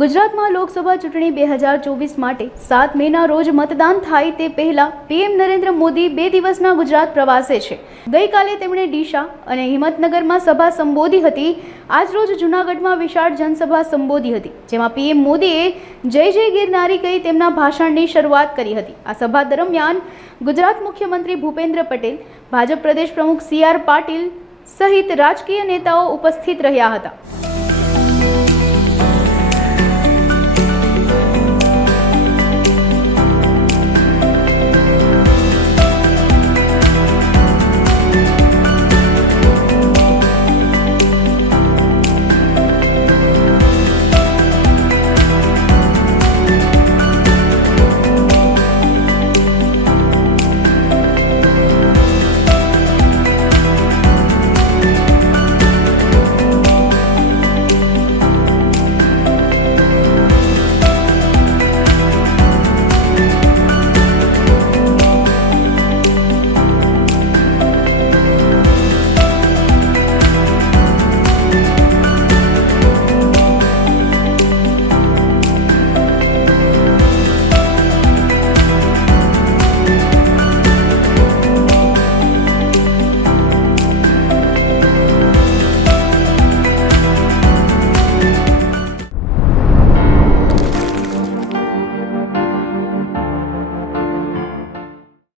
ગુજરાતમાં લોકસભા ચૂંટણી 2024 માટે 7 મેના રોજ મતદાન થાય તે પહેલા પીએમ નરેન્દ્ર મોદી 2 દિવસના ગુજરાત પ્રવાસે છે। ગઈકાલે તેમણે ડીસા અને હિંમતનગરમાં સભા સંબોધી હતી। આજ રોજ જૂનાગઢમાં વિશાળ જનસભા સંબોધી હતી, જેમાં પીએમ મોદીએ જય જય ગિરનારી કહી તેમના ભાષણની શરૂઆત કરી હતી। આ સભા દરમિયાન ગુજરાત મુખ્યમંત્રી ભૂપેન્દ્ર પટેલ, ભાજપ પ્રદેશ પ્રમુખ CR પાટીલ સહિત રાજકીય નેતાઓ ઉપસ્થિત રહ્યા હતા।